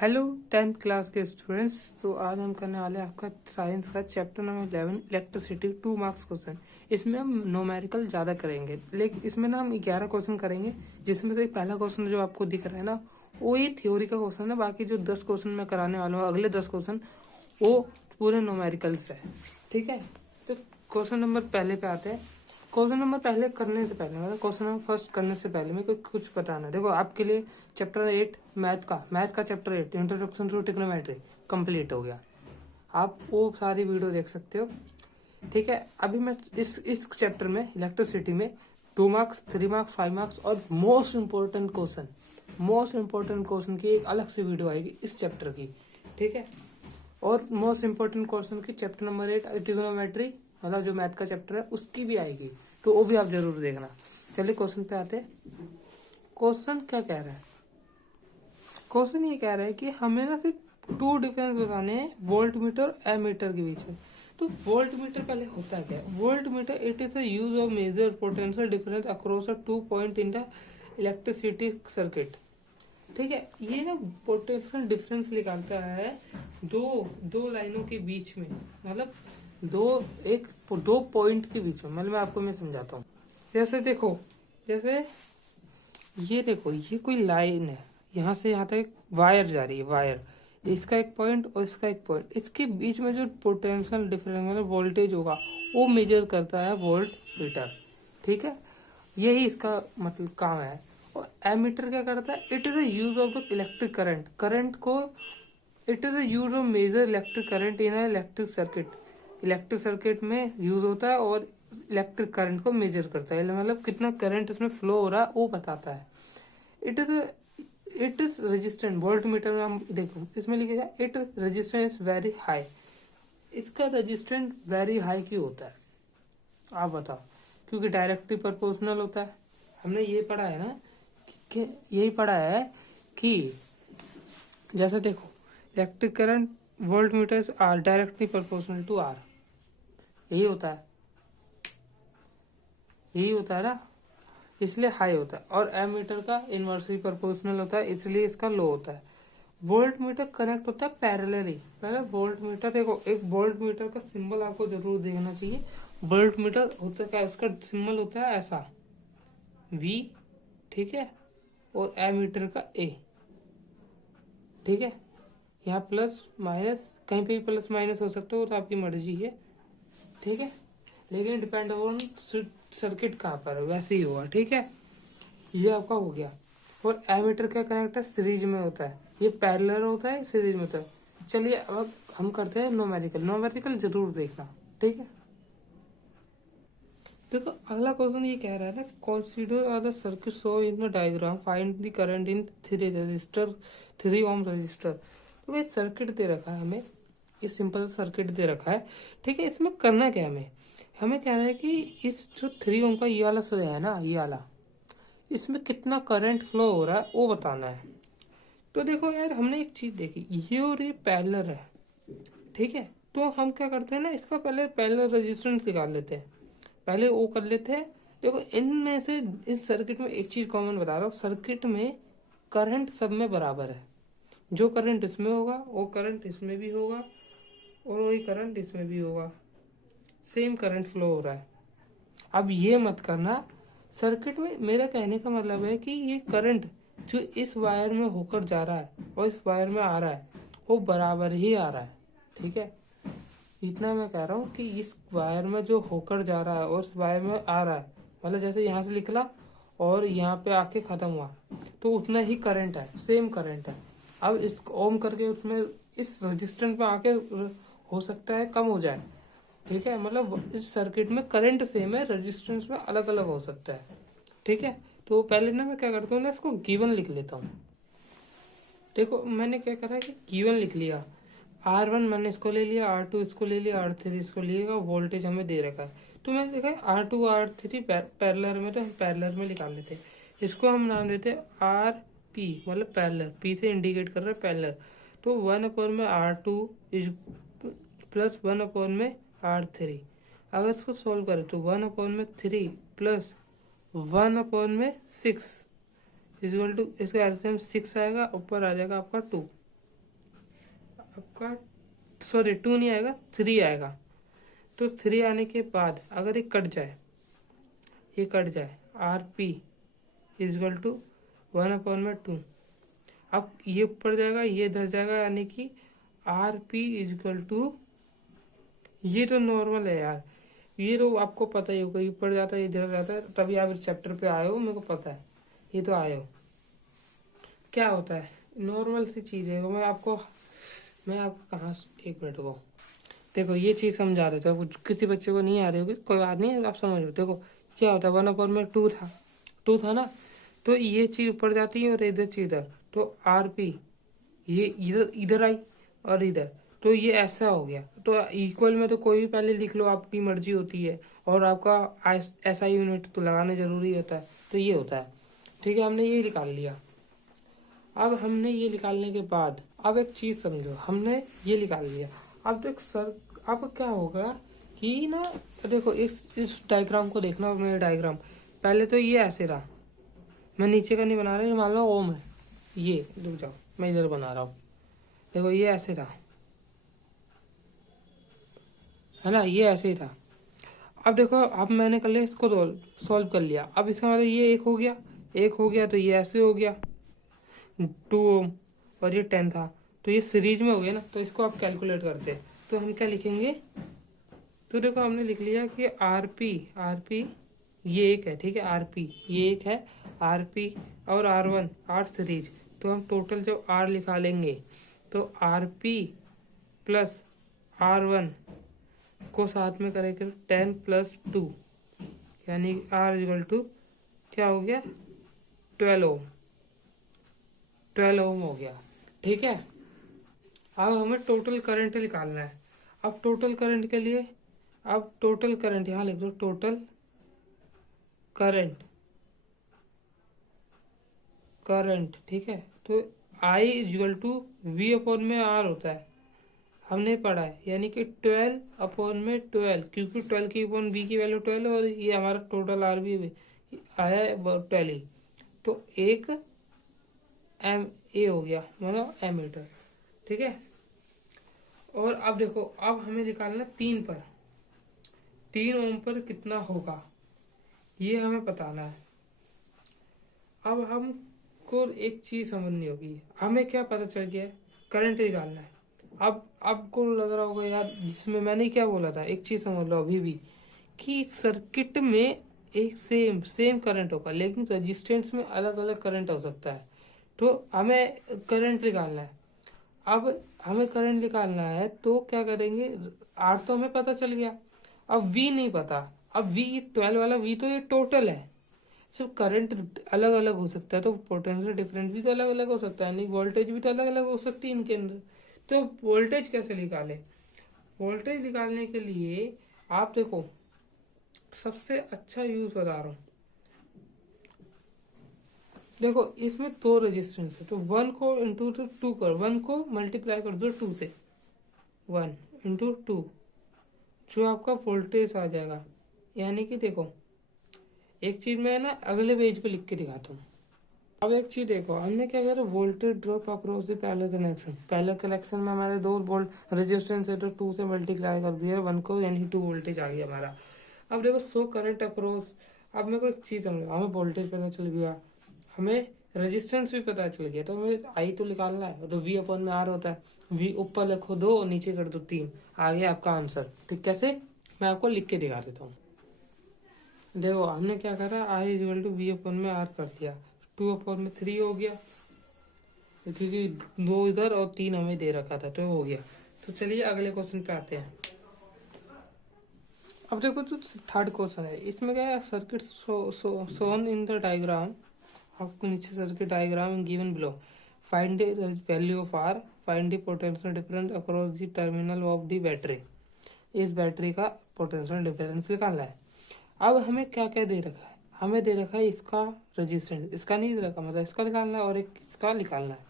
Hello 10th class के students. तो आज हम करने वाले हैं आपका साइंस का chapter number 11 electricity 2 marks question. इसमें हम न्यूमेरिकल ज़्यादा करेंगे, लेकिन इसमें ना हम 11 क्वेश्चन करेंगे, जिसमें से पहला क्वेश्चन जो आपको दिख रहा है ना, वो ये थ्योरी का क्वेश्चन है। बाकी जो 10 क्वेश्चन मैं कराने वाला हूँ, अगले 10 क्वेश्चन वो पूरे न्यूमेरिकल्स है। ठीक है, तो क्वेश्चन नंबर पहले पे आते हैं। क्वेश्चन नंबर पहले करने से पहले, मतलब क्वेश्चन नंबर फर्स्ट करने से पहले मेरे को कुछ बताना है। देखो, आपके लिए चैप्टर 8 मैथ का chapter 8 introduction to trigonometry complete हो गया। आप वो सारी वीडियो देख सकते हो। ठीक है, अभी मैं इस चैप्टर में इलेक्ट्रिसिटी में 2 मार्क्स 3 मार्क्स 5 मार्क्स और मोस्ट इम्पोर्टेंट क्वेश्चन की एक अलग से वीडियो आएगी इस चैप्टर की। ठीक है, और मोस्ट इम्पोर्टेंट क्वेश्चन की चैप्टर नंबर 8 ट्रिग्नोमेट्री, मतलब जो मैथ का चैप्टर है उसकी भी आएगी, तो वो भी आप जरूर देखना। चलिए क्वेश्चन पे आते हैं। क्वेश्चन क्या कह रहा है? क्वेश्चन ये कह रहा है कि हमें ना सिर्फ 2 डिफरेंस बताने हैं वोल्ट मीटर और एमीटर के बीच में। तो वोल्ट मीटर पहले होता क्या है? Volt meter it is a use of measure potential difference across a 2 point in the electricity circuit. ठीक है, ये ना पोटेंशियल डिफरेंस निकालता है दो लाइनों के बीच में, मतलब दो पॉइंट के बीच में। मतलब मैं समझाता हूँ। जैसे देखो, जैसे ये देखो, ये कोई लाइन है, यहाँ से यहाँ तक वायर जा रही है, वायर, इसका एक पॉइंट और इसका एक पॉइंट, इसके बीच में जो पोटेंशियल डिफरेंस मतलब वोल्टेज होगा वो मेजर करता है वोल्ट मीटर। ठीक है, यही इसका मतलब काम है। और एमीटर क्या करता है? It is a use of the electric current को, it is a use of measure electric current in electric circuit में यूज होता है, और इलेक्ट्रिक करंट को मेजर करता है, मतलब कितना करंट इसमें फ्लो हो रहा है वो बताता है। It is resistant, volt meter में हम देखो इसमें लिखेगा इट रेजिस्टेंस वेरी हाई। इसका रेजिस्टेंस वेरी हाई क्यों होता है आप बताओ? क्योंकि डायरेक्टली प्रोपोर्शनल होता है। हमने ये पढ़ा है ना, कि यही पढ़ा है कि जैसे देखो, electric current volt meters are directly proportional to R, यही होता है, यही होता है ना, इसलिए हाई होता है। और एमीटर का इनवर्सली प्रोपोर्शनल होता है, इसलिए इसका लो होता है। वोल्ट मीटर कनेक्ट होता है पैरेलली। पहले वोल्ट मीटर, देखो एक वोल्ट मीटर का सिंबल आपको जरूर देखना चाहिए। वोल्ट मीटर होता क्या, इसका सिंबल होता है ऐसा V। ठीक है, और एमीटर का A। ठीक है, यहाँ प्लस माइनस, कहीं पे भी प्लस माइनस हो सकता है, वो तो आपकी मर्जी है। ठीक है, लेकिन डिपेंड ऑन सर्किट कहाँ पर है वैसे ही होगा। ठीक है, ये आपका हो गया। और एमीटर का कनेक्ट है सीरीज में होता है, ये पैरेलल होता है, सीरीज में होता है। चलिए अब हम करते हैं नोमेरिकल जरूर देखना। ठीक है, देखो अगला क्वेश्चन ये कह रहा है ना, consider R the circuit show in the diagram, find the current in 3 ohm resistor. तो ये सर्किट दे रखा है हमें, ये सिंपल सर्किट दे रखा है। ठीक है, इसमें करना क्या है? हमें कह रहा है कि इस जो 3 ओम का ये वाला है ना, ये वाला, इसमें कितना करंट फ्लो हो रहा है वो बताना है। तो देखो यार, हमने एक चीज देखी, ये और ये पैरेलल है। ठीक है, तो हम क्या करते हैं ना, इसका पहले पैरेलल रेजिस्टेंस निकाल लेते हैं, पहले वो कर लेते हैं। देखो इनमें से, इस सर्किट में एक चीज कॉमन बता रहा हूँ, सर्किट में करंट सब में बराबर है। जो करंट इसमें होगा वो करंट इसमें भी होगा, और वही करंट इसमें भी होगा, सेम करंट फ्लो हो रहा है। अब ये मत करना, सर्किट में मेरा कहने का मतलब है कि ये करंट जो इस वायर में होकर जा रहा है और इस वायर में आ रहा है वो बराबर ही आ रहा है। ठीक है, इतना मैं कह रहा हूँ कि इस वायर में जो होकर जा रहा है और इस वायर में आ रहा है, मतलब जैसे यहाँ से निकला और यहाँ पे आके खत्म हुआ, तो उतना ही करंट है, सेम करंट है। अब इस ओम करके उसमें इस रजिस्टेंस में आके हो सकता है कम हो जाए। ठीक है, मतलब इस सर्किट में करंट सेम है, रेजिस्टेंस में अलग अलग हो सकता है। ठीक है, तो पहले ना मैं क्या करता हूँ ना, इसको गिवन लिख लेता हूँ। देखो मैंने क्या करा है कि गिवन लिख लिया, R1 मैंने इसको ले लिया, R2 इसको ले लिया, R3 इसको लिएगा, वोल्टेज हमें दे रखा है। तो मैंने देखा है R2 R3 पैरेलल में, तो हम पैरेलल में निकाल लेते हैं। इसको हम नाम देते हैं RP, मतलब पैरेलल, P से इंडिकेट कर रहे हैं पैरेलल। तो 1 में R2 इज प्लस 1 में R3। अगर इसको सॉल्व करें तो 1/3 प्लस 1/6 इक्वल टू, इसका एलसीएम 6 आएगा, ऊपर आ जाएगा आपका 2। आपका, सॉरी 2 नहीं आएगा, 3 आएगा। तो 3 आने के बाद अगर ये कट जाए, ये कट जाए, आर पी इजगल टू 1/2। अब ये ऊपर जाएगा, ये इधर जाएगा, यानी कि आर पी इजगल टू, ये तो नॉर्मल है यार, ये तो आपको पता ही होगा, ऊपर जाता है इधर जाता है, तभी आप इस चैप्टर पे आए हो, मेरे को पता है, ये तो आए हो। क्या होता है, नॉर्मल सी चीज़ है। मैं आपको कहाँ, एक मिनट को देखो, ये चीज़ समझा रहे थे, किसी बच्चे को नहीं आ रही होगी, कोई बात नहीं, आप समझ लो। देखो क्या होता है, 1/2 था, 2 था ना, तो ये चीज़ ऊपर जाती है और इधर चीज़ इधर, तो आर पी ये इधर इधर आई और इधर, तो ये ऐसा हो गया। तो इक्वल में तो कोई भी पहले लिख लो, आपकी मर्जी होती है, और आपका ऐसा यूनिट तो लगाना जरूरी होता है, तो ये होता है। ठीक है, हमने ये निकाल लिया। अब हमने ये निकालने के बाद अब एक चीज़ समझो, हमने ये निकाल लिया। अब देख सर, अब क्या होगा कि ना, देखो इस डायग्राम को देखना, मेरा डायग्राम पहले तो ये ऐसे रहा, मैं नीचे का नहीं बना रहा, मान लो ओम है, ये रुक जाओ, मैं इधर बना रहा हूँ। देखो ये ऐसे था, है ना, ये ऐसे ही था। अब देखो, अब मैंने कर लिया इसको, सॉल्व कर लिया। अब इसका मतलब ये एक हो गया, एक हो गया, तो ये ऐसे हो गया 2 और ये 10 था, तो ये सीरीज में हो गया ना, तो इसको आप कैलकुलेट करते हैं, तो हम क्या लिखेंगे, तो देखो हमने लिख लिया कि आर पी ये एक है, ठीक है, आर पी ये एक है, आर पी और R1 आर सीरीज, तो हम टोटल जब आर लिखा लेंगे, तो आर पी प्लस R1 को साथ में करेंगे 10 + 2, यानी R इक्वल टू क्या हो गया, 12 ओम, 12 ओम हो गया। ठीक है, अब हमें टोटल करंट निकालना है। अब टोटल करंट के लिए, अब टोटल करंट यहाँ लिख दो, टोटल करंट, ठीक है, तो I इक्वल टू V/R होता है, हमने पढ़ा है, यानी कि 12/12, क्योंकि 12 की अपॉन बी की वैल्यू 12 है, और ये हमारा टोटल आर भी आया है 12 ही, तो 1 MA हो गया, मतलब एमीटर। ठीक है, और अब देखो, अब हमें निकालना 3 ओम पर कितना होगा, ये हमें बताना है। अब हमको एक चीज़ समझनी होगी, हमें क्या पता चल गया है, करंट निकालना है। अब आपको लग रहा होगा यार, जिसमें मैंने क्या बोला था, एक चीज़ समझ लो अभी भी, कि सर्किट में एक सेम करंट होगा, लेकिन रेजिस्टेंस में अलग अलग करंट हो सकता है, तो हमें करंट निकालना है। अब हमें करंट निकालना है, तो क्या करेंगे, आर तो हमें पता चल गया, अब वी नहीं पता। अब वी 12 वाला वी तो ये टोटल है, सिर्फ करंट अलग अलग हो सकता है, तो पोटेंशियल डिफरेंस भी तो अलग अलग हो सकता है, नहीं वोल्टेज भी तो अलग अलग हो सकती है इनके अंदर। तो वोल्टेज कैसे निकाले, वोल्टेज निकालने के लिए आप देखो, सबसे अच्छा यूज बता रहा हूँ। देखो इसमें 2 रेजिस्टेंस है, तो 1 को इंटू 2 कर, 1 को मल्टीप्लाई कर दो 2 से, 1 इंटू 2, जो आपका वोल्टेज आ जाएगा। यानी कि देखो, एक चीज़ मैं ना अगले पेज पे लिख के दिखाता हूँ। अब एक चीज़ देखो, हमने क्या करा, voltage drop across the parallel connection, पहले कनेक्शन में हमारे 2 वोल्ट रेजिस्टेंस है, तो 2 से मल्टीप्लाई कर दिया 1 को, यानी 2 वोल्टेज आ गया हमारा। अब देखो, सो करंट अक्रॉस, अब मेरे को एक चीज़ समझो, हमें वोल्टेज पता चल गया, हमें रेजिस्टेंस भी पता चल गया, तो हमें आई तो निकालना है, तो V/R होता है, V ऊपर लिखो 2 और नीचे कर दो 3, आ गया आपका आंसर। ठीक, कैसे, मैं आपको लिख के दिखा देता हूँ। देखो हमने क्या करा, I इक्वल टू V/R कर दिया, 2/3 हो गया, क्योंकि 2 इधर और 3 हमें दे रखा था, तो हो गया। तो चलिए अगले क्वेश्चन पे आते हैं। अब देखो जो थर्ड क्वेश्चन है, इसमें क्या है, circuit shown in the diagram, आपको नीचे circuit diagram given below, find the value of R, find the potential difference across the terminal of the battery, इस बैटरी का पोटेंशियल डिफरेंस निकालना है। अब हमें क्या क्या दे रखा है, हमें दे रखा है इसका रेजिस्टेंस, इसका नहीं दे रखा, मतलब इसका निकालना है और एक इसका निकालना है।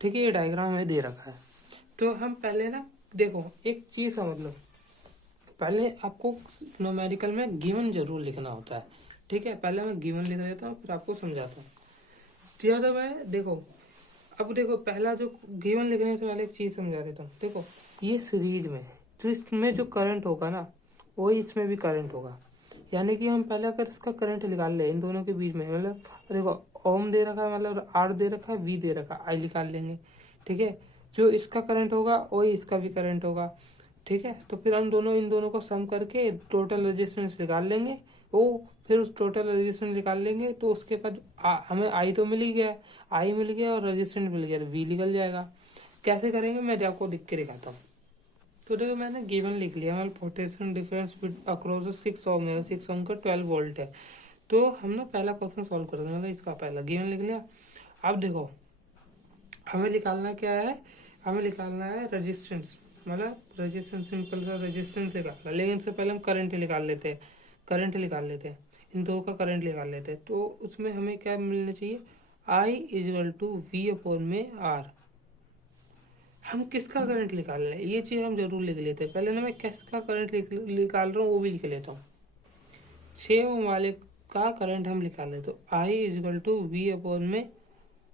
ठीक है, ये डायग्राम हमें दे रखा है, तो हम पहले ना देखो एक चीज़ समझ लो, पहले आपको न्यूमेरिकल में गिवन जरूर लिखना होता है। ठीक है, पहले मैं गिवन लिख देता हूँ, फिर आपको समझाता हूँ। तो मैं देखो, अब देखो पहला जो गिवन लिखने से पहले एक चीज समझा देता हूँ। देखो ये सीरीज में तो इसमें जो करंट होगा ना वही इसमें भी करंट होगा। यानी कि हम पहले अगर इसका करंट निकाल ले इन दोनों के बीच में, मतलब देखो ओम दे रखा है, मतलब आर दे रखा है, वी दे रखा है, आई निकाल लेंगे। ठीक है, जो इसका करंट होगा वही इसका भी करंट होगा। ठीक है, तो फिर हम दोनों इन दोनों को सम करके टोटल रेजिस्टेंस निकाल लेंगे। वो फिर उस टोटल रेजिस्टेंस निकाल लेंगे तो उसके बाद हमें आई तो मिल ही गया, आई मिल गया और रेजिस्टेंस मिल गया तो वी निकल जाएगा। कैसे करेंगे मैं आपको लिख के दिखाता हूँ। तो देखो मैंने गिवन लिख लिया, हमारा पोटेंशियल डिफरेंस अक्रॉस 6 ओम है, 6 ओम का 12 वोल्ट है। तो हम ना पहला क्वेश्चन सॉल्व कर देंगे, मतलब इसका पहला गिवन लिख लिया। अब देखो हमें निकालना क्या है, हमें निकालना है रेजिस्टेंस, मतलब रेजिस्टेंस सिंपल सा रेजिस्टेंस निकालना, लेकिन इससे पहले हम करंट निकाल लेते हैं, करंट निकाल लेते हैं, इन दो का करंट निकाल लेते हैं। तो उसमें हमें क्या मिलना चाहिए, आई इजल टू वी अपॉन में आर। हम किसका करंट निकाल रहे हैं ये चीज़ हम जरूर लिख लेते हैं। पहले ना मैं किसका करंट निकाल रहा हूँ वो भी लिख लेता हूँ। 6 ओम वाले का करंट हम निकाल लेते तो आई इजल टू वी अपॉन में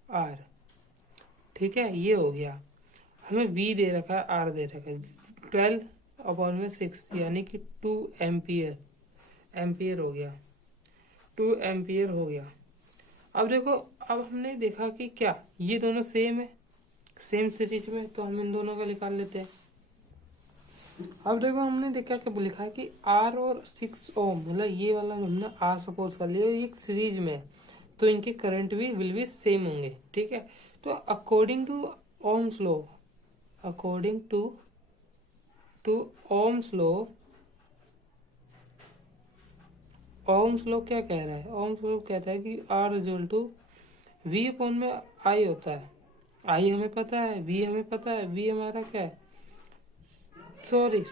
आर। ठीक है, ये हो गया। हमें v दे रखा है, r दे रखा है, 12/6 यानी कि 2 एम्पियर, एम्पियर हो गया, 2 एम्पियर हो गया। अब देखो अब हमने देखा कि क्या ये दोनों सेम है, सेम सीरीज में, तो हम इन दोनों का निकाल लेते हैं। अब देखो हमने देखा क्या लिखा है कि r और 6 ओम, मतलब ये वाला हमने r सपोज कर लिया, ये सीरीज में है तो इनके करंट भी विल भी सेम होंगे। ठीक है, तो according to Ohm's law, according to Ohm's law, Ohm's law क्या कह रहा है, ओम्स लॉ कहता है कि R equal to V upon में आई होता है। आई हमें पता है, वी हमें पता है, वी हमारा क्या है, सॉरी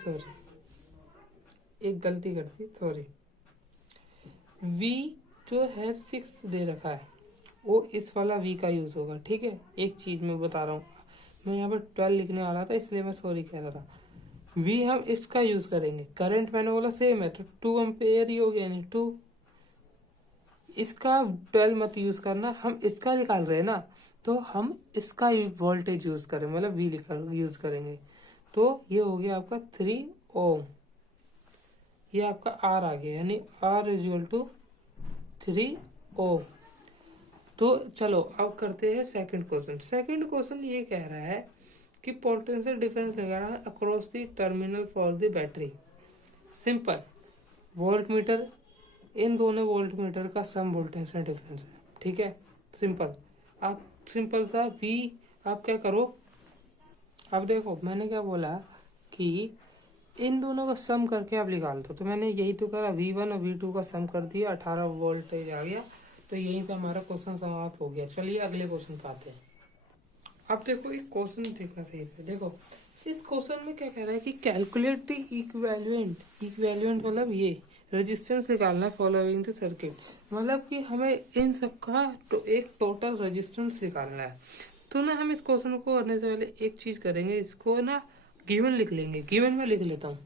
एक गलती कर दी, सॉरी, वी जो है 6 दे रखा है वो इस वाला वी का यूज होगा। ठीक है, एक चीज मैं बता रहा हूँ, मैं यहाँ पर 12 लिखने वाला था इसलिए मैं सॉरी कह रहा था। वी हम इसका यूज करेंगे, करंट मैंने बोला सेम है तो 2 एम्पेयर ही हो गया, नहीं 2, इसका 12 मत यूज करना, हम इसका निकाल रहे हैं ना तो हम इसका वोल्टेज यूज करेंगे, मतलब वी यूज करेंगे। तो ये हो गया आपका 3 ओम, ये आपका आर आ गया, यानी आर इक्वल टू 3 ओम। तो चलो अब करते हैं सेकंड क्वेश्चन। सेकंड क्वेश्चन ये कह रहा है कि पोटेंशियल डिफरेंस वगैरह across the terminal for the battery. Simple, volt meter, इन दोनों वोल्ट मीटर का सम पोटेंशियल डिफरेंस है। ठीक है, सिंपल, आप सिंपल सा वी आप क्या करो, अब देखो मैंने क्या बोला कि इन दोनों का सम करके आप निकाल दो, तो मैंने यही तो करा, V1 और V2 का सम कर दिया, 18 वोल्टेज आ गया। तो यहीं पे हमारा क्वेश्चन समाप्त हो गया। चलिए अगले क्वेश्चन पे आते हैं। अब देखो एक क्वेश्चन देखना सही है। देखो इस क्वेश्चन में क्या कह रहा है कि कैलकुलेट द इक्विवेलेंट, इक्विवेलेंट मतलब ये रेजिस्टेंस निकालना है फॉलोइंग द सर्किट, मतलब कि हमें इन सब का तो एक टोटल रेजिस्टेंस निकालना है। तो ना हम इस क्वेश्चन को करने से पहले एक चीज करेंगे, इसको ना गिवन लिख लेंगे, गिवन में लिख लेता हूँ।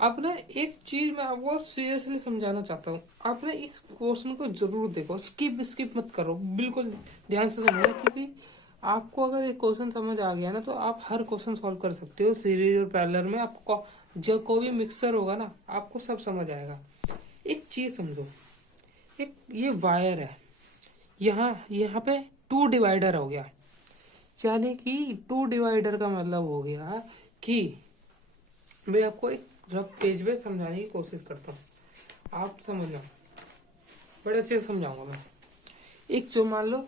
अब ना एक चीज मैं आपको सीरियसली समझाना चाहता हूँ, आप ना इस क्वेश्चन को जरूर देखो, स्किप मत करो, बिल्कुल ध्यान से समझना, क्योंकि आपको अगर एक क्वेश्चन समझ आ गया ना तो आप हर क्वेश्चन सॉल्व कर सकते हो सीरीज और पैरेलल में। आपको जो कोई भी मिक्सर होगा ना आपको सब समझ आएगा। एक चीज समझो, एक ये वायर है, यहाँ पे 2 डिवाइडर हो गया, यानी कि 2 डिवाइडर का मतलब हो गया कि मैं आपको एक रफ पेज पे समझाने की कोशिश करता हूँ, आप समझना, बड़े अच्छे से समझाऊंगा मैं। एक जो मान लो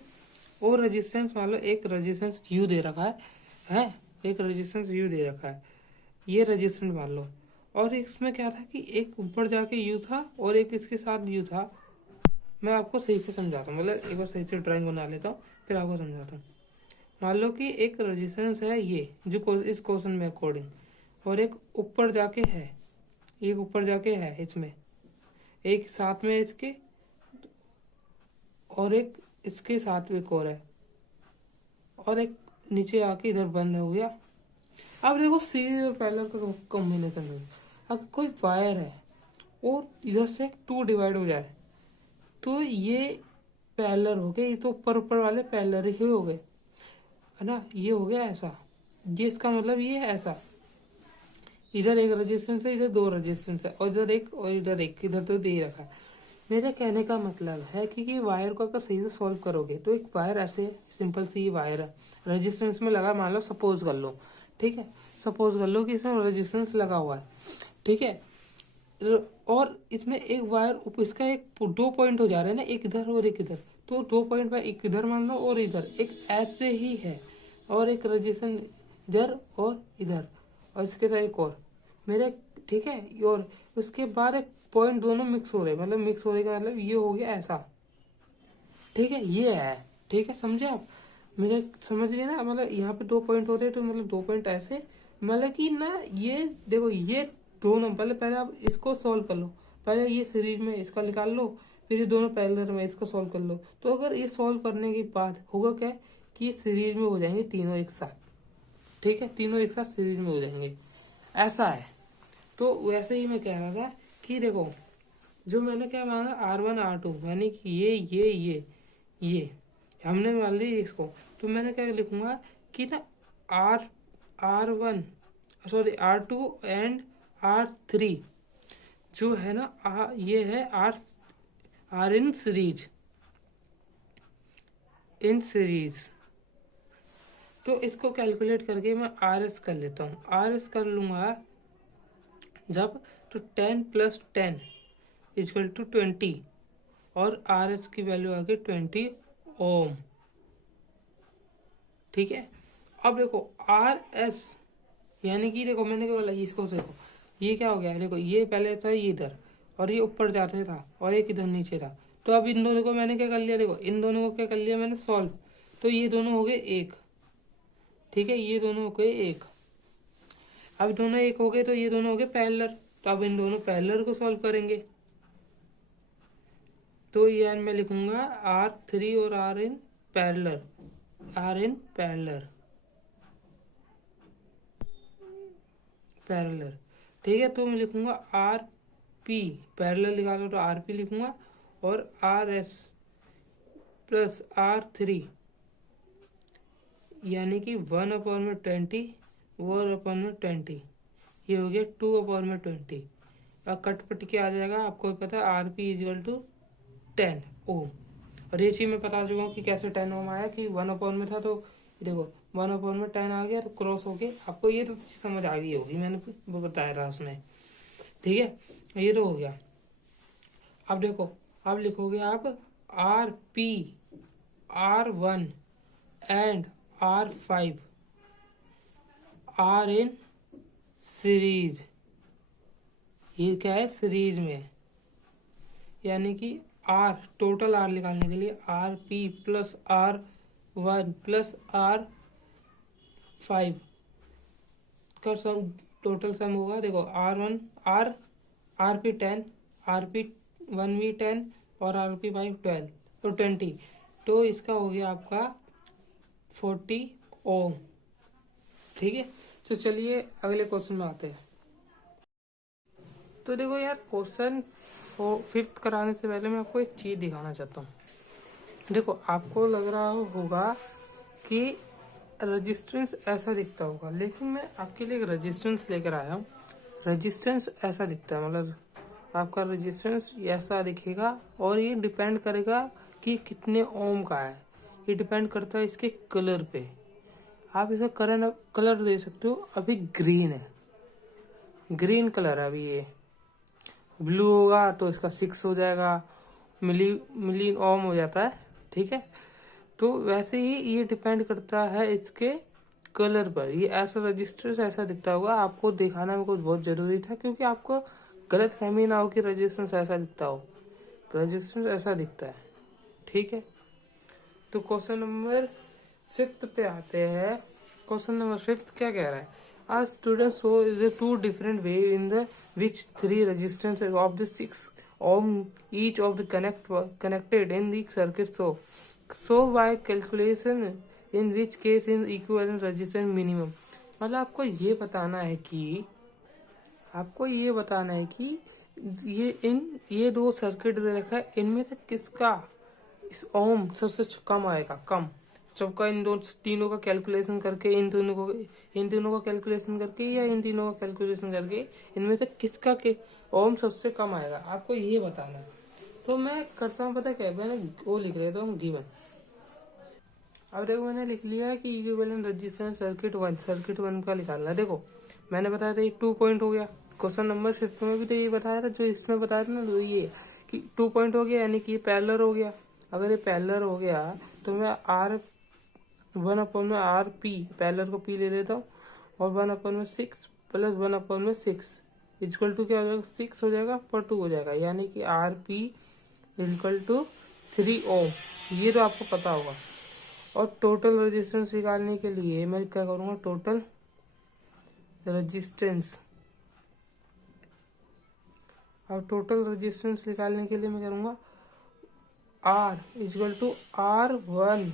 और रेजिस्टेंस, मान लो एक रेजिस्टेंस यू दे रखा है, एक रेजिस्टेंस यू दे रखा है, ये रेजिस्टेंस मान लो, और इसमें क्या था कि एक ऊपर जाके यू था और एक इसके साथ यू था। मैं आपको सही से समझाता हूँ, मतलब एक बार सही से ड्राइंग बना लेता हूँ फिर आपको समझाता हूँ। मान लो कि एक रेजिस्टेंस है ये जो इस क्वेश्चन में अकॉर्डिंग, और एक ऊपर जाके है, एक ऊपर जाके है इसमें, एक साथ में इसके, और एक इसके साथ में एक और है, और एक नीचे आके इधर बंद हो गया। अब देखो सीरीज और पैरेलल का कॉम्बिनेशन है, अगर कोई वायर है और इधर से 2 डिवाइड हो जाए तो ये पैरेलल हो गए, ये तो ऊपर वाले पैरेलल ही हो गए। है ना, ये हो गया ऐसा, ये इसका मतलब ये है ऐसा, इधर एक रेजिस्टेंस है, इधर दो रेजिस्टेंस है, और इधर एक और इधर एक, इधर तो दे रखा है। मेरे कहने का मतलब है कि ये वायर को अगर सही से सॉल्व करोगे तो एक वायर ऐसे सिंपल सी ये वायर है, रेजिस्टेंस में लगा, मान लो सपोज कर लो, ठीक है, सपोज कर लो कि इसमें रेजिस्टेंस लगा हुआ है, ठीक है, और इसमें एक वायर, इसका एक दो पॉइंट हो जा रहे हैं ना, एक इधर और एक इधर, तो दो पॉइंट में एक इधर मान लो और इधर एक ऐसे ही है, और एक रेजिस्टेंस इधर और इधर, और इसके साथ एक और मेरे, ठीक है, और उसके बाद एक पॉइंट दोनों मिक्स हो रहे, मतलब मिक्स हो रहे का मतलब ये हो गया ऐसा, ठीक है, ये है, ठीक है, समझे आप मेरे, समझ गए ना, मतलब यहाँ पे दो पॉइंट हो रहे तो मतलब दो पॉइंट ऐसे, मतलब कि ना ये देखो ये दोनों, पहले आप इसको सॉल्व कर लो, पहले ये सीरीज में इसका निकाल लो, फिर ये दोनों पैरेलल में इसको सॉल्व कर लो, तो अगर ये सॉल्व करने के बाद होगा क्या कि ये सीरीज में हो जाएंगे तीनों एक साथ, ठीक है, तीनों एक साथ सीरीज में हो जाएंगे, ऐसा है। तो वैसे ही मैं कह रहा था कि देखो जो मैंने क्या मांगा R1 R2, यानी कि ये हमने मान ली इसको, तो मैंने क्या लिखूंगा कि ना R1 sorry R2 and R3 जो है ना ये है आर इन सीरीज, तो इसको कैलकुलेट करके मैं RS कर लेता हूँ, RS कर लूँगा जब, तो 10 + 10 = 20, और RS की वैल्यू आ गई 20 ओम, ठीक है। अब देखो RS यानी कि देखो मैंने क्या बोला, इसको देखो ये क्या हो गया, देखो ये पहले था ये इधर, और ये ऊपर जाते था, और एक इधर नीचे था, तो अब इन दोनों को मैंने क्या कर लिया, देखो इन दोनों को क्या कर लिया मैंने सॉल्व, तो ये दोनों हो गए एक, ठीक है, ये दोनों हो गए एक, अब दोनों एक हो गए तो ये दोनों हो गए पैरेलल, तो अब इन दोनों पैरेलल को सॉल्व करेंगे, तो ये मैं लिखूंगा R3 और R इन पैरेलल, ठीक है, तो मैं लिखूंगा RP पैरेलल निकालो तो RP लिखूंगा, और RS + R3 यानी कि 1/20 1/20, ये हो गया 2/20, और कट के आ जाएगा, आपको पता है RP = 10 ओम, और ये चीज़ मैं बता चुका हूँ कि कैसे 10 ओम आया, कि 1/, में था तो देखो 1/, में 10 आ गया तो क्रॉस हो गया, आपको ये तो समझ आ गई होगी, मैंने वो बताया था उसमें, ठीक है, ये तो हो गया। अब देखो अब लिखोगे आप RP R1 and R5 R in series, ये क्या है सीरीज में, यानी कि R टोटल R निकालने के लिए RP + R1 + R5 का सम, टोटल सम होगा, देखो RP 10 RP1 भी 10 और RP5 12, तो 20, तो इसका हो गया आपका 40 ओम, ठीक है। तो चलिए अगले क्वेश्चन में आते हैं। तो देखो यार क्वेश्चन 5th कराने से पहले मैं आपको एक चीज़ दिखाना चाहता हूँ। देखो आपको लग रहा होगा कि रेजिस्टेंस ऐसा दिखता होगा, लेकिन मैं आपके लिए एक रेजिस्टेंस लेकर आया हूँ। रेजिस्टेंस ऐसा दिखता है, मतलब आपका रेजिस्टेंस ऐसा दिखेगा, और ये डिपेंड करेगा कि कितने ओम का है, ये डिपेंड करता है इसके कलर पे। आप इसे कलर दे सकते हो, अभी ग्रीन है, ग्रीन कलर है अभी, ये ब्लू होगा तो इसका 6 हो जाएगा, मिली ओम हो जाता है, ठीक है। तो वैसे ही ये डिपेंड करता है इसके कलर पर, ये ऐसा रजिस्टर ऐसा दिखता होगा, आपको दिखाना मेरे को बहुत ज़रूरी था, क्योंकि आपको गलत फहमी ना हो कि रजिस्टेंस ऐसा दिखता हो, रजिस्टेंस ऐसा दिखता है, ठीक है। तो क्वेश्चन नंबर 5th पे आते हैं। क्वेश्चन नंबर 5th क्या कह रहा है, आज student so is the 2 different way in the which 3 resistance of the 6 ohm each of the connected in the circuit, so by calculation in which case in equivalent resistance minimum। मतलब आपको ये बताना है कि ये दो सर्किट दे रखा है, इनमें से किसका इस ओम सबसे कम आएगा, कम, सबका इन दो तीनों का कैलकुलेशन करके इन तीनों का कैलकुलेशन करके या इन तीनों का कैलकुलेशन करके इनमें से किसका के ओम सबसे कम आएगा, आपको ये बताना है। तो मैं करता हूँ पता क्या, मैंने वो लिख लेता हूँ गिवन। अब देखो मैंने लिख लिया है कि इक्विवेलेंट रेजिस्टेंस सर्किट वन का निकालना है। देखो मैंने बताया था ये 2 पॉइंट हो गया, क्वेश्चन नंबर 5 में भी तो ये बताया था, जो इसमें बताया था ना, तो ये कि 2 पॉइंट हो गया, यानी कि ये पैरेलल हो गया। अगर ये पैरेलल हो गया तो मैं R1/R पैरेलल को P ले लेता हूँ, और 1/6 प्लस 1/6 इक्वल टू क्या हो जाएगा, 6 हो जाएगा पर 2 हो जाएगा, यानी कि RP इक्वल टू 3 ओम। ये तो आपको पता होगा। और टोटल रेजिस्टेंस निकालने के लिए मैं क्या करूँगा, टोटल रेजिस्टेंस, और टोटल रेजिस्टेंस निकालने के लिए मैं करूँगा R equal to R1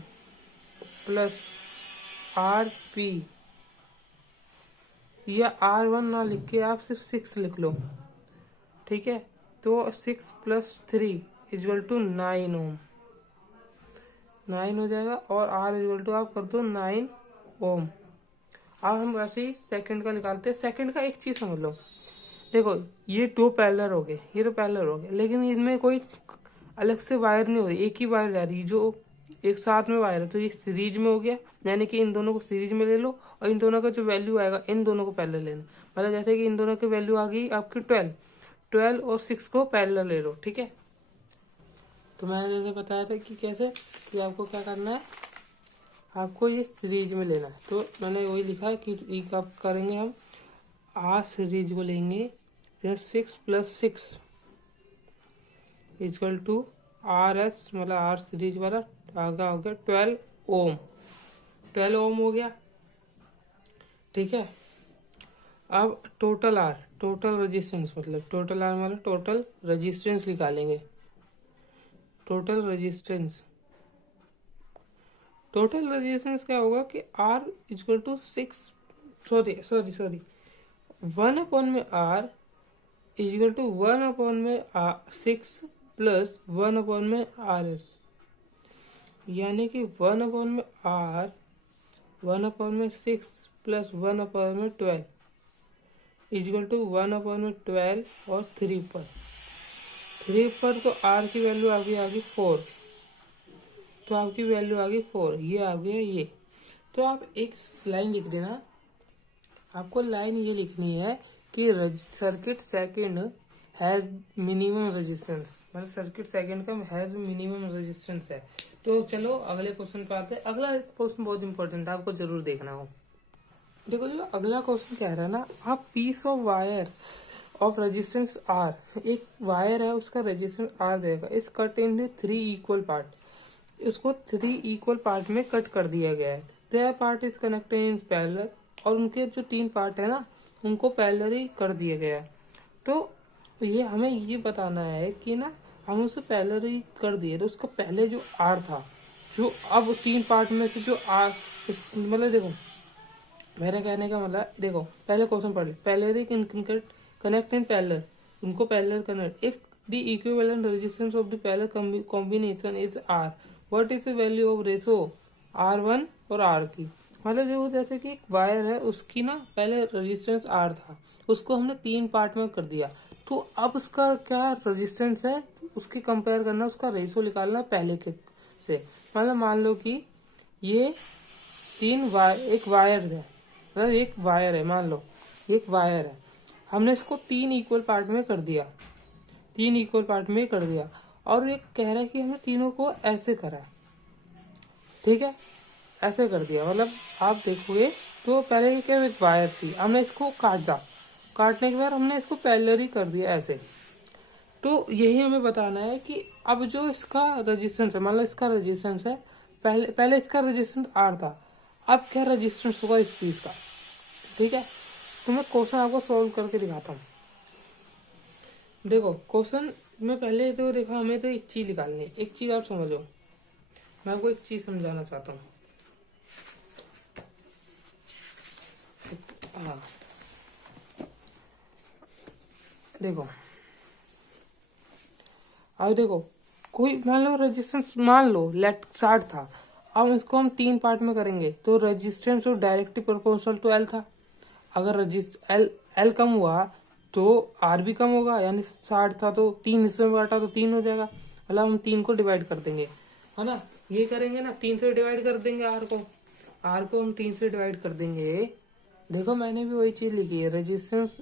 plus RP, या R1 ना लिख के आप सिर्फ 6 लिख लो, ठीक है। तो 6 प्लस 3 इक्वल टू 9 ओम, 9 हो जाएगा, और R इक्वल टू आप कर दो 9 ओम। अब हम ऐसे ही सेकंड का निकालते हैं। सेकंड का एक चीज़ समझ लो, देखो ये 2 पैरेलल हो गए, ये तो पैरेलल हो गए, लेकिन इनमें कोई अलग से वायर नहीं हो रही, एक ही वायर जा रही, जो एक साथ में वायर है, तो ये सीरीज में हो गया, यानी कि इन दोनों को सीरीज में ले लो, और इन दोनों का जो वैल्यू आएगा इन दोनों को पैरेलल लेना। मतलब जैसे कि इन दोनों की वैल्यू आ गई आपकी 12 और 6 को पैरेलल ले लो, ठीक है। तो मैंने जैसे बताया था कि कैसे, कि आपको क्या करना है, आपको ये सीरीज में लेना है। तो मैंने वही लिखा है कि कब करेंगे हम, R सीरीज को लेंगे, जैसे 6 प्लस 6 इक्वल टू RS, मतलब R सीरीज वाला आगे हो गया 12 ओम, 12 ओम हो गया, ठीक है। अब टोटल R, टोटल रेजिस्टेंस, मतलब टोटल R मतलब टोटल रेजिस्टेंस निकालेंगे। टोटल रेजिस्टेंस क्या होगा कि R equal to 6, sorry 1/R equal to 1/6 plus 1/RS, यानी कि 1/R 1/6 प्लस 1/12 इक्वल टू 1/12 और 3 पर तो R की वैल्यू आ गई 4, तो आपकी वैल्यू आ गई 4, ये आ गया ये। तो आप एक लाइन लिख देना, आपको लाइन ये लिखनी है कि circuit second has minimum resistance, मतलब सर्किट सेकंड का हैज मिनिमम रेजिस्टेंस है। तो चलो अगले क्वेश्चन पे आते हैं। अगला क्वेश्चन बहुत इंपॉर्टेंट है, आपको जरूर देखना हो। देखो जो अगला क्वेश्चन कह रहा है ना, आप piece of wire of resistance R, एक वायर है उसका रेजिस्टेंस R देगा, इस कट इन 3 इक्वल पार्ट, इसको 3 इक्वल पार्ट में कट कर दिया गया है। There part is connected in parallel, और उनके जो 3 पार्ट है ना उनको पैरेलल ही कर दिया गया है। तो ये हमें ये बताना है कि ना हम उसे पैरेलल ही कर दिए, तो उसका पहले जो R था, जो अब 3 पार्ट में से जो R, मतलब देखो मेरे कहने का मतलब, देखो पहले क्वेश्चन पढ़ ले, पैरेलल कनेक्ट इन पैरेलल, उनको parallel connect, if the equivalent resistance of the parallel combination is R, what is the value of ratio R1 और R की। मतलब देखो जैसे कि एक वायर है, उसकी ना पहले रेजिस्टेंस R था, उसको हमने 3 पार्ट में कर दिया, तो अब उसका क्या रेजिस्टेंस है उसकी कंपेयर करना, उसका रेशो निकालना पहले के से। मतलब मान लो कि ये एक वायर है, मतलब एक वायर है, मान लो एक वायर है, हमने इसको 3 इक्वल पार्ट में कर दिया, 3 इक्वल पार्ट में कर दिया, और ये कह रहा है कि हमने तीनों को ऐसे करा है, ठीक है, ऐसे कर दिया। मतलब आप देखोगे तो पहले क्या एक वायर थी, हमने इसको काटा, काटने के बाद हमने इसको पैरेलल ही कर दिया ऐसे। तो यही हमें बताना है कि अब जो इसका रेजिस्टेंस है, मान लो इसका रेजिस्टेंस है, पहले इसका रेजिस्टेंस R था, अब क्या रेजिस्टेंस होगा इस पीस का, ठीक है। तो मैं क्वेश्चन आपको सॉल्व करके दिखाता हूँ। देखो क्वेश्चन में पहले तो देखो हमें तो एक चीज निकालनी है, एक चीज आप समझो, मैं आपको एक चीज समझाना चाहता हूँ। हाँ देखो, अब देखो कोई मान लो रेजिस्टेंस मान लो लेट 60 था, अब इसको हम 3 पार्ट में करेंगे। तो रेजिस्टेंस और डायरेक्टली प्रोपोर्शनल टू एल था। अगर एल कम हुआ तो आर भी कम होगा, यानी 60 था तो 3 हिस्से में बांटा तो 3 हो जाएगा। मतलब हम 3 को डिवाइड कर देंगे, है ना। ये करेंगे ना, 3 से डिवाइड कर देंगे आर को हम 3 से डिवाइड कर देंगे। देखो मैंने भी वही चीज लिखी है, resistance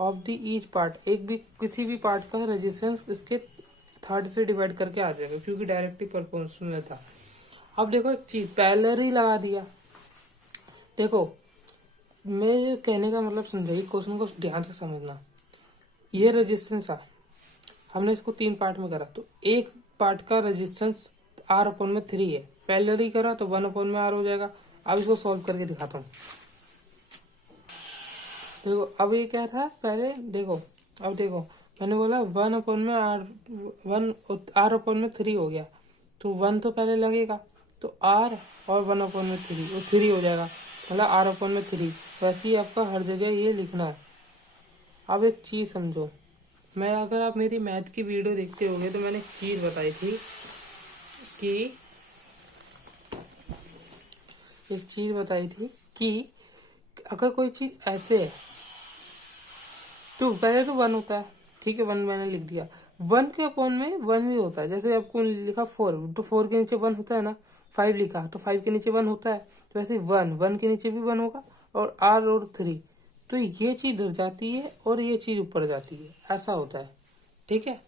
of the each part, एक भी किसी भी पार्ट का रेजिस्टेंस इसके थर्ड से डिवाइड करके आ जाएगा, क्योंकि डायरेक्टली प्रोपोर्शनल था। अब देखो एक चीज पैरेलल ही लगा दिया। देखो मैं कहने का मतलब समझाइए, क्वेश्चन को ध्यान से समझना। ये रेजिस्टेंस है, हमने इसको 3 पार्ट में करा, तो एक पार्ट का रेजिस्टेंस आर अपॉन में 3 है, पैरेलल ही करा तो 1 अपॉन में आर हो जाएगा। अब इसको सॉल्व करके दिखाता हूँ। देखो अब ये क्या था पहले, देखो अब देखो मैंने बोला 1 अपॉन में आर, 1 आर अपॉन में 3 हो गया, तो 1 तो पहले लगेगा, तो आर और 1 अपॉन में 3, वो 3 हो जाएगा, मतलब आर अपॉन में 3। वैसे ही आपका हर जगह ये लिखना है। अब एक चीज़ समझो, मैं अगर आप मेरी मैथ की वीडियो देखते होंगे तो मैंने एक चीज़ बताई थी कि अगर कोई चीज़ ऐसे है तो पहले तो 1 होता है, ठीक है, 1 मैंने लिख दिया, 1 के अपॉन में 1 भी होता है। जैसे आपको लिखा 4, तो 4 के नीचे 1 होता है ना, 5 लिखा तो 5 के नीचे 1 होता है, तो वैसे 1 के नीचे भी 1 होगा, और आर और 3, तो ये चीज़ इधर जाती है और ये चीज़ ऊपर जाती है, ऐसा होता है। ठीक है,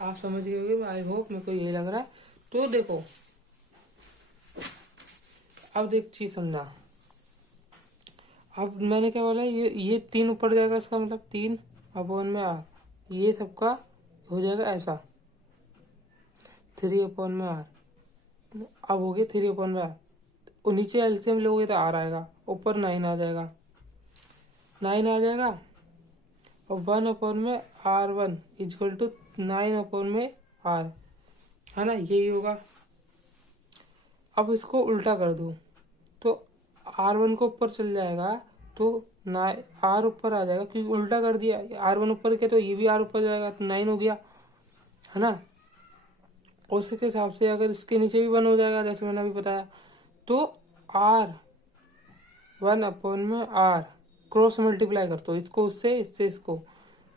आप समझ गए होंगे, आई होप, मेरे को ये लग रहा है। तो देखो अब देख चीज़ समझा। अब मैंने क्या बोला, ये 3 ऊपर जाएगा, इसका मतलब 3 अपॉन में आर, ये सबका हो जाएगा ऐसा, 3 अपॉन में आर। अब हो गया 3 अपॉन में आर, और नीचे एलसीएम लोगे तो आर आएगा, ऊपर 9 आ जाएगा, 9 आ जाएगा, और 1 अपॉन में R1 इजक्वल टू 9 अपॉन में आर, है ना, यही होगा। अब इसको उल्टा कर दो तो R1 को ऊपर चल जाएगा, तो आर ऊपर आ जाएगा, क्योंकि उल्टा कर दिया, R1 ऊपर किया तो ये भी आर ऊपर जाएगा, तो 9 हो गया, है ना। और उसके हिसाब से अगर इसके नीचे भी 1 हो जाएगा, जैसे मैंने अभी बताया, तो R1 अपॉन में आर क्रॉस मल्टीप्लाई कर दो, इसको उससे, इससे इसको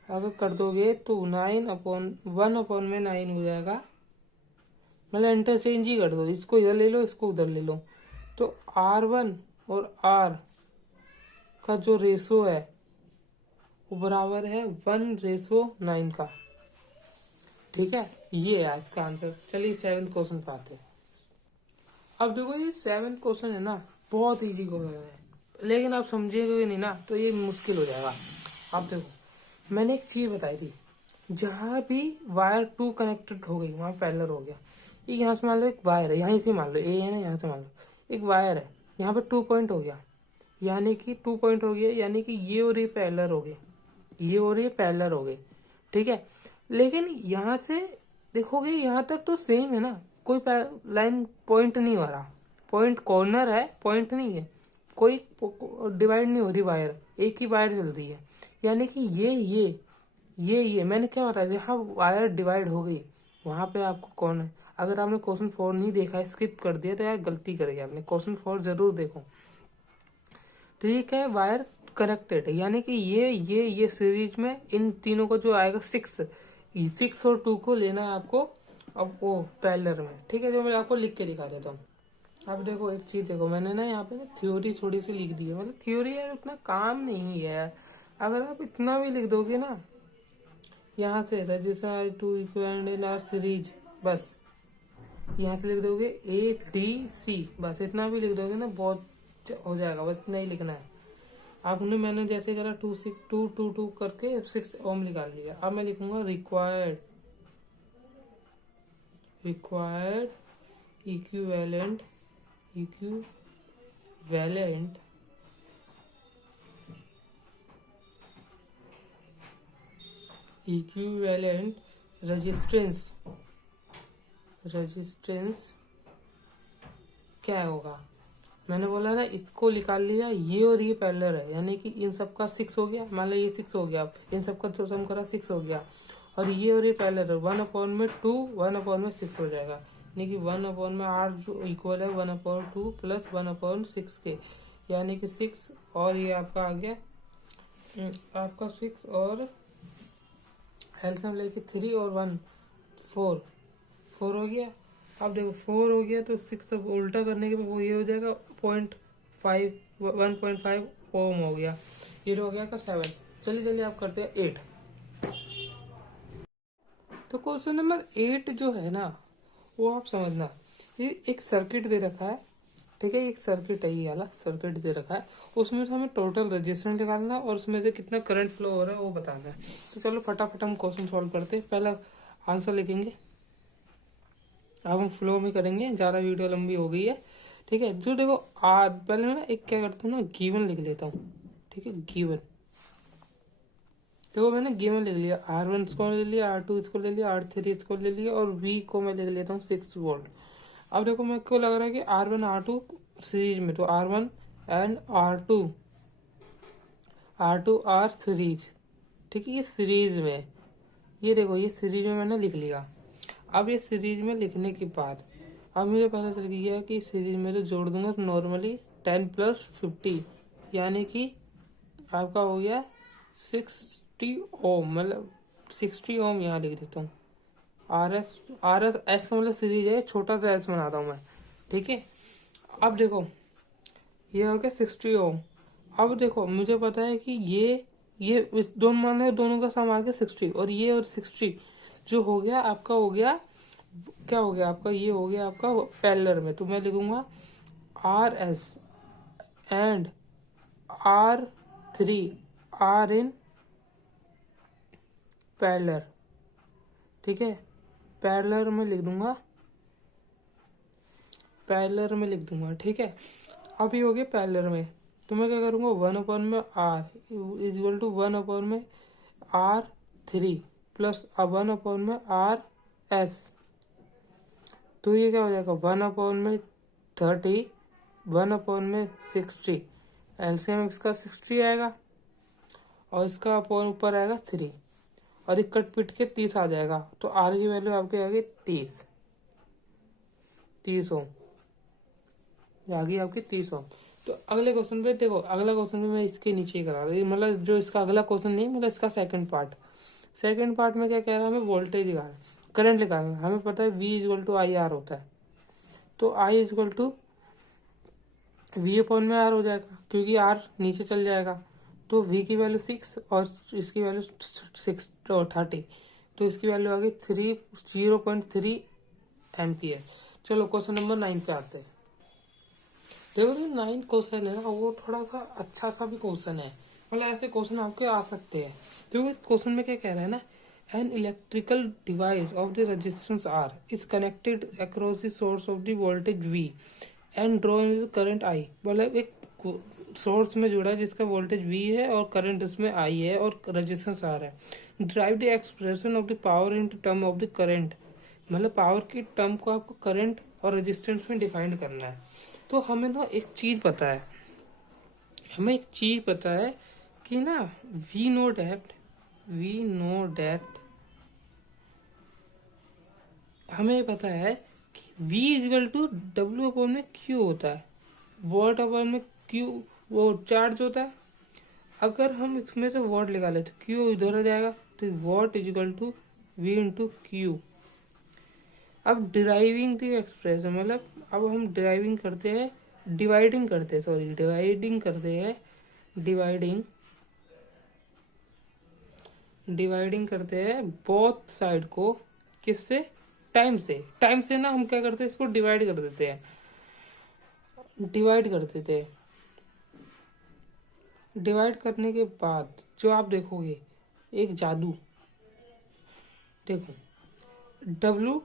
अगर कर दोगे तो 1 अपॉन में 9 हो जाएगा। मतलब इंटरचेंज ही कर दो, इसको इधर ले लो, इसको उधर ले लो, तो R1 और R का जो रेशो है वो बराबर है 1:9 का। ठीक है, ये है इसका आंसर। चलिए 7th क्वेश्चन पे आते हैं। अब देखो ये 7th क्वेश्चन है ना, बहुत इजी क्वेश्चन है, लेकिन आप समझिएगा नहीं ना तो ये मुश्किल हो जाएगा। आप देखो मैंने एक चीज बताई थी, जहाँ भी वायर 2 कनेक्टेड हो गई वहाँ पैरेलल हो गया। ये यहाँ से मान लो एक वायर है, यहीं से मान लो ए है ना, यहाँ से मान लो एक वायर है, यहाँ पे 2 पॉइंट हो गया, यानी कि 2 पॉइंट हो गया, यानी कि ये और ये पैरेलल हो गए, ये और ये पैरेलल हो गए। ठीक है, लेकिन यहाँ से देखोगे यहाँ तक तो सेम है ना, कोई लाइन पॉइंट नहीं हो रहा, पॉइंट कॉर्नर है, पॉइंट नहीं है, कोई डिवाइड नहीं हो रही वायर, एक ही वायर चल रही है। यानी कि ये मैंने क्या बताया, जहाँ वायर डिवाइड हो गई वहां पे आपको कौन है। अगर आपने क्वेश्चन 4 नहीं देखा है, स्किप कर दिया, तो यार गलती करी आपने, क्वेश्चन 4 जरूर देखो। तो ये क्या है, वायर कनेक्टेड है, यानी कि ये सीरीज में इन तीनों को जो आएगा 6 और 2 को लेना है आपको, अब वो पैरेलल में। ठीक है, जो मैं आपको लिख के दिखा देता हूँ। अब देखो एक चीज देखो, मैंने ना यहाँ पे थ्योरी थोड़ी सी लिख दी है, मतलब थ्योरी यार उतना काम नहीं है यार, अगर आप इतना भी लिख दोगे ना, यहाँ से रजिस्टर 2 इक्विवेलेंट इन आर सीरीज, बस यहाँ से लिख दोगे ADC, बस इतना भी लिख दोगे ना, बहुत हो जाएगा, बस इतना ही लिखना है आपने। मैंने जैसे करा 2 करके 6 ओम निकाल लिया। अब मैं लिखूंगा रिक्वायर्ड इक्विवेलेंट रेजिस्टेंस क्या होगा, मैंने बोला ना, इसको निकाल लिया, ये और ये पैरेलल है, यानी कि इन सब का 6 हो गया, मान लो ये 6 हो गया, इन सब का जो सम करा 6 हो गया, और ये पैरेलल है, 1/2 1/6 हो जाएगा, यानी कि 1/r जो इक्वल है 1/2 प्लस 1/6 के, यानी कि 6, और ये आपका आ गया आपका 6 और एल्सियम लेके 3 और 1 4 4 हो गया। अब देखो 4 हो गया तो 6 सब उल्टा करने के बाद वो ये हो जाएगा 1.5 ओम हो गया। ये हो गया का 7। चलिए चलिए आप करते हैं 8। तो क्वेश्चन नंबर 8 जो है ना, वो आप समझना, ये एक सर्किट दे रखा है, ठीक है, एक सर्किट है, ये वाला सर्किट दे रखा है, उसमें से हमें टोटल रेजिस्टेंस निकालना है और उसमें से कितना करंट फ्लो हो रहा है वो बताना है। तो चलो फटाफट हम क्वेश्चन सॉल्व करते हैं। पहला आंसर लिखेंगे, अब हम फ्लो में करेंगे, ज़्यादा वीडियो लंबी हो गई है, ठीक है। जो देखो पहले ना एक क्या करता हूँ ना, गिवन लिख लेता हूँ, ठीक है, गिवन। देखो मैंने गिवन लिख लिया, R1 इसको ले लिया, R2 इसको ले लिया, R3 इसको ले लिया, और V को मैं लिख लेता हूँ 6 वोल्ट। अब देखो मेरे को लग रहा है कि R1 R2 सीरीज में, तो R1 and R2 R series, ठीक है, ये सीरीज में, ये देखो ये सीरीज में मैंने लिख लिया। अब ये सीरीज में लिखने के बाद अब मुझे पता चल गया कि सीरीज में तो जोड़ दूंगा नॉर्मली 10 + 50, यानी कि आपका हो गया 60 ओम, मतलब 60 ओम यहाँ लिख देता हूँ। एस का मतलब सीरीज है, छोटा सा एस बनाता हूँ मैं, ठीक है। अब देखो ये हो गया 60 ओम। अब देखो मुझे पता है कि ये इस दोनों माने दोनों का सम आ गया 60, और ये और 60 जो हो गया आपका, हो गया क्या हो गया आपका, ये हो गया आपका पैरेलल में। तो मैं लिखूंगा RS and R3 are in parallel, ठीक है, पैरेलल में लिख दूंगा, पैरेलल में लिख दूंगा, ठीक है। अब ये हो गया पैरेलल में, तो मैं क्या करूँगा 1/r = 1/r3 प्लस 1/rs, तो ये क्या हो जाएगा 1/30 1/60, एलसीएम इसका 60 आएगा और इसका अपॉन ऊपर आएगा 3, और एक कट पिट के 30 आ जाएगा। तो आर की वैल्यू आपकी आ गई 30 ओम, आ गई आपकी 30 ओम। तो अगले क्वेश्चन पे देखो, अगला क्वेश्चन पे मैं इसके नीचे ही करा रहा हूँ, मतलब जो इसका अगला क्वेश्चन नहीं, मतलब इसका सेकंड पार्ट में क्या कह रहा है, हमें वोल्टेज निकालना, करंट निकालना। हमें पता है V = IR होता है, तो I = V/R हो जाएगा, क्योंकि R नीचे चल जाएगा। तो V की वैल्यू 6 और इसकी वैल्यू 30, तो इसकी वैल्यू आ गई 0.3 एम्पियर। चलो क्वेश्चन नंबर 9 पे आते हैं। देखो जो 9 क्वेश्चन है ना, वो थोड़ा सा अच्छा सा भी क्वेश्चन है, मतलब ऐसे क्वेश्चन आपके आ सकते हैं। देखो इस क्वेश्चन में क्या कह रहा है ना, an electrical device of the resistance R is connected across the source of the voltage V and draw current I, मतलब एक सोर्स में जुड़ा है जिसका वोल्टेज V है और करंट इसमें I है और रेजिस्टेंस R है। Drive the expression of the power in term of the current, मतलब पावर की टर्म को आपको करंट और रेजिस्टेंस में डिफाइन करना है। तो हमें ना एक चीज़ पता है, कि ना वी नो डैट हमें पता है कि V = W/Q होता है, Q वो चार्ज होता है। अगर हम इसमें से वॉट निकाले तो Q इधर हो जाएगा, तो वॉट = V × Q। अब डिराइविंग द एक्सप्रेशन, मतलब अब हम डिवाइडिंग करते हैं बोथ साइड को, किससे, टाइम से ना हम क्या करते हैं, इसको डिवाइड कर देते हैं, डिवाइड करने के बाद जो आप देखोगे एक जादू, देखो W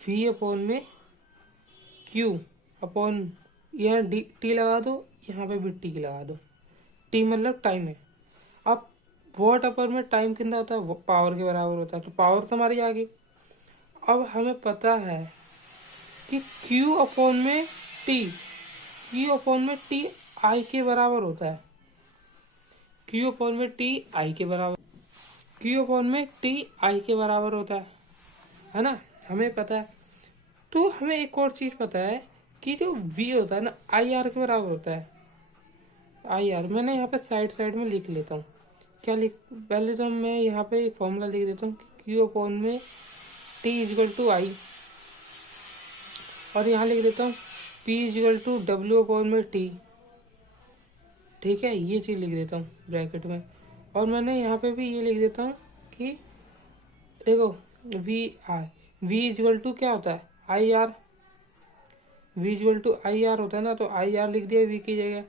V/Q अपॉन, यहाँ T लगा दो, यहाँ पे भी T लगा दो, T मतलब टाइम है। अब वॉट अपॉन में टाइम कितना होता है, पावर के बराबर होता है, तो पावर तो हमारी आ गई। अब हमें पता है कि Q/T I के बराबर होता है, Q/T I के बराबर होता है ना, हमें पता है। तो हमें एक और चीज़ पता है कि जो v होता है ना आई आर के बराबर होता है। आई आर मैंने यहाँ पे साइड साइड में लिख लेता हूँ। क्या लिख, पहले तो मैं यहाँ पे एक फॉर्मूला लिख देता हूँ कि क्यू अपॉन में टी इजल टू आई, और यहाँ लिख देता हूँ P equal to W upon में टी। ठीक है, ये चीज़ लिख देता हूँ ब्रैकेट में। और मैंने यहाँ पे भी ये लिख देता हूँ कि देखो वी इजल टू क्या होता है I R, V equal to I R होता है ना, तो आई आर लिख दिया वी की जगह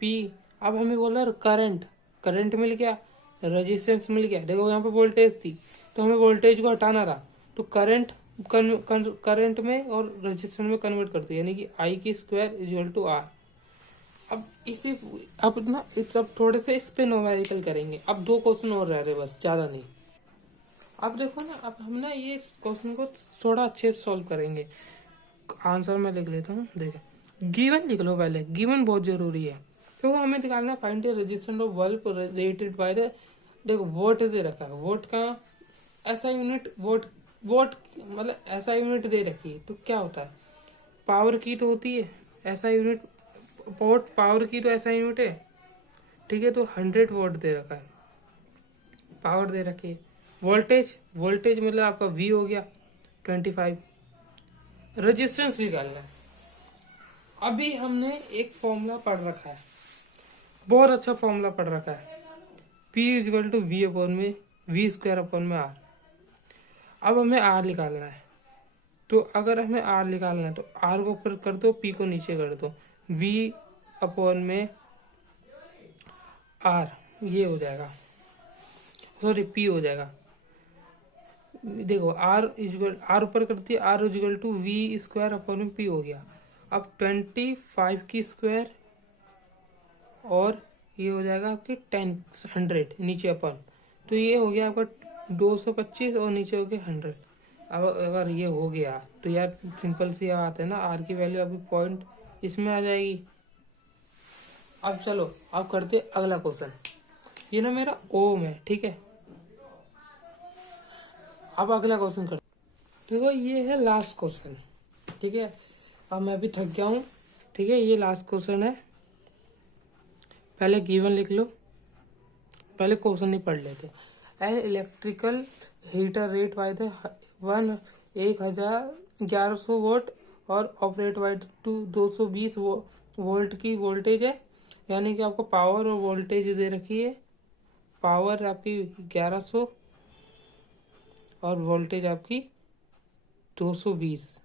पी। अब हमें बोला करंट, करंट मिल गया, रेजिस्टेंस मिल गया। देखो यहाँ पे वोल्टेज थी तो हमें वोल्टेज को हटाना था, तो करंट करंट में और रेजिस्टेंस में कन्वर्ट करते हैं, यानी कि आई की स्क्वायर इजल टू आर। अब इसी अब ना अब थोड़े से इस पे न्यूमेरिकल करेंगे। अब 2 क्वेश्चन और रह रहे बस, ज़्यादा नहीं। अब देखो ना, अब हम ना ये क्वेश्चन को थोड़ा अच्छे से सॉल्व करेंगे। आंसर मैं लिख लेता हूँ। देखो गिवन लिख लो पहले, गिवन बहुत जरूरी है क्योंकि हमें निकालना find the resistance of bulb rated by the, देखो वोट दे रखा है, वोट का ऐसा यूनिट, वोट वोट मतलब ऐसा यूनिट दे रखी है, तो क्या होता है पावर की तो होती है ऐसा यूनिट, वोट पावर की तो ऐसा यूनिट है। ठीक है, तो 100 वोट दे रखा है, पावर दे रखी है। वोल्टेज, वोल्टेज मतलब आपका वी हो गया 25। रेजिस्टेंस निकालना है। अभी हमने एक फॉर्मूला पढ़ रखा है, बहुत अच्छा फॉर्मूला पढ़ रखा है, P equal to V upon में वी स्क्वायर अपॉन में आर। अब हमें आर निकालना है, तो अगर हमें आर निकालना है तो आर को ऊपर कर दो, P को नीचे कर दो, V अपॉन में आर ये हो जाएगा, सॉरी P हो जाएगा। देखो आर इजल, आर ऊपर करती है, R equal to V square upon में P हो गया। अब 25 की स्क्वायर और ये हो जाएगा आपके 100 नीचे अपन, तो ये हो गया आपका 225 और नीचे हो गया 100। अब अगर ये हो गया तो यार सिंपल सी बात है ना, आर की वैल्यू अभी पॉइंट इसमें आ जाएगी। अब चलो अब करते अगला क्वेश्चन। ये ना मेरा ओम है, ठीक है। अब अगला क्वेश्चन करते, देखो ये है लास्ट क्वेश्चन, ठीक है। अब मैं भी थक गया हूँ, ठीक है। ये लास्ट क्वेश्चन है, पहले गिवन लिख लो, पहले क्वेश्चन ही पढ़ लेते। An electrical heater rate by the 1100 volt और ऑपरेट बाय 220 वोल्ट की वोल्टेज है, यानी कि आपको पावर और वोल्टेज दे रखी है। पावर आपकी 1100 और वोल्टेज आपकी 220।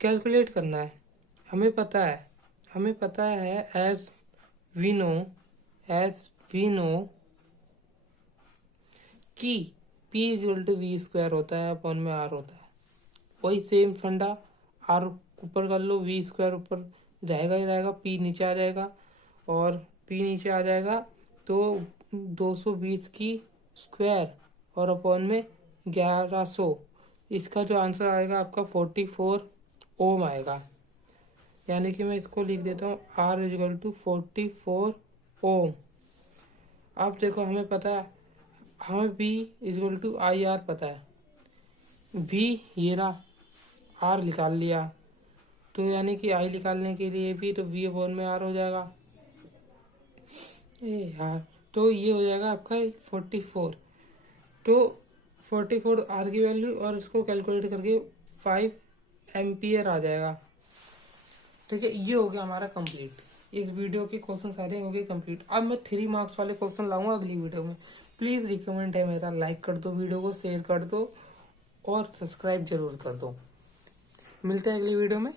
कैलकुलेट करना है, हमें पता है एज वी नो कि P equal to V square होता है अपॉन में आर होता है। वही सेम फंडा, आर ऊपर कर लो, वी स्क्वायर ऊपर रहेगा ही रहेगा, P नीचे आ जाएगा, और P नीचे आ जाएगा तो 220 की स्क्वायर और अपॉन में 1100। इसका जो आंसर आएगा आपका 44 ओम आएगा। यानी कि मैं इसको लिख देता हूँ R इक्वल टू 44 ओम। अब देखो हमें पता है, हमें V equal to I R पता है, V ये रहा, R निकाल लिया, तो यानी कि I निकालने के लिए भी तो V अपॉन में R हो जाएगा। ए यार, तो ये हो जाएगा आपका 44, तो 44 R की वैल्यू और इसको कैलकुलेट करके 5 एम्पियर आ जाएगा। ठीक है, ये हो गया हमारा कंप्लीट। इस वीडियो के क्वेश्चन सारे हो गए कंप्लीट। अब मैं 3 मार्क्स वाले क्वेश्चन लाऊंगा अगली वीडियो में। प्लीज़ रिकमेंड है मेरा, लाइक कर दो वीडियो को, शेयर कर दो और सब्सक्राइब जरूर कर दो। मिलते हैं अगली वीडियो में।